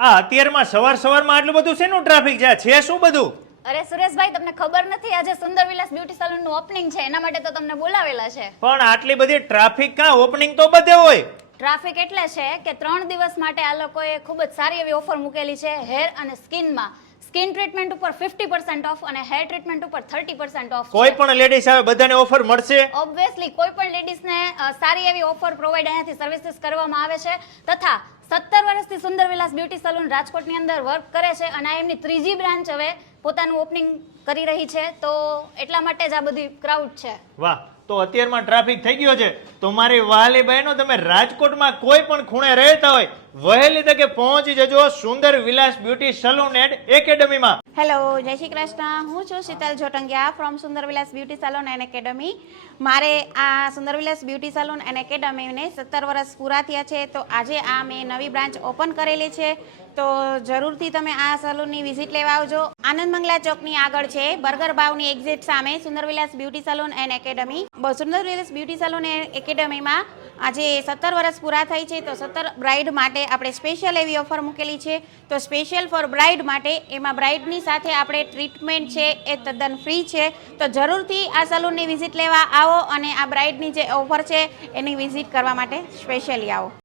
આ અત્યારમાં સવારમાં આટલું બધું શેનું ટ્રાફિક છે શું બધું? અરે સુરેશભાઈ, તમને ખબર નથી આજે સુંદર વિલાસ બ્યુટી સલૂન નું ઓપનિંગ છે, એના માટે તો તમને બોલાવેલા છે. પણ આટલી બધી ટ્રાફિક કાં? ઓપનિંગ તો બધે હોય. ટ્રાફિક એટલે છે કે 3 દિવસ માટે આ લોકોએ ખૂબ જ સારી એવી ઓફર મૂકેલી છે હેર અને સ્કિનમાં. સ્કિન ટ્રીટમેન્ટ ઉપર 50% ઓફ અને હેર ટ્રીટમેન્ટ ઉપર 30% ઓફ. કોઈ પણ લેડીઝ આવે બધાને ઓફર મળશે? ઓબ્વિયસલી કોઈ પણ લેડીઝને સારી એવી ઓફર પ્રોવાઈડ અહીંયાથી સર્વિસીસ કરવામાં આવે છે. તથા 17 વર્ષથી સુંદર વિલાસ બ્યુટી સલૂન રાજકોટની અંદર વર્ક કરે છે અને આ એમની 3જી બ્રાન્ચ હવે પોતાનું ઓપનિંગ કરી રહી છે, તો એટલા માટે જ આ બધી ક્રાઉડ છે. વાહ, તો અત્યારમાં ટ્રાફિક થઈ ગયો છે તો મારી વહાલી બહેનો, તમે રાજકોટમાં કોઈ પણ ખૂણે રહેતા હોય વહેલી તકે પહોંચી જજો Sundar Vilas beauty salon and એકેડમીમાં. હેલો, જય શ્રી કૃષ્ણ. હું છું Sheetal Jotangiya from Sundar Vilas beauty salon and academy. મારે આ Sundar Vilas beauty salon and એકેડમીને 17 વર્ષ પૂરા થયા છે, તો આજે આ મેં નવી બ્રાન્ચ ઓપન કરેલી છે, તો જરૂરથી તમે આ સલૂનની વિઝિટ લેવા આવજો. આનંદ મંગલા ચોકની આગળ છે, બર્ગર ભાવની એક્ઝિટ સામે Sundar Vilas beauty salon and academy. Sundar Vilas beauty salon and એકેડમીમાં આજે 17 વર્ષ પૂરા થઈ છે, તો 17 બ્રાઇડ માટે આપણે સ્પેશિયલ એવી ઓફર મૂકેલી છે. તો સ્પેશિયલ ફોર બ્રાઇડ માટે એમાં બ્રાઇડની સાથે આપણે ટ્રીટમેન્ટ છે એ તદ્દન ફ્રી છે, તો જરૂરથી આ સલૂનની વિઝિટ લેવા આવો અને આ બ્રાઇડની જે ઓફર છે એની વિઝિટ કરવા માટે સ્પેશિયલી આવો.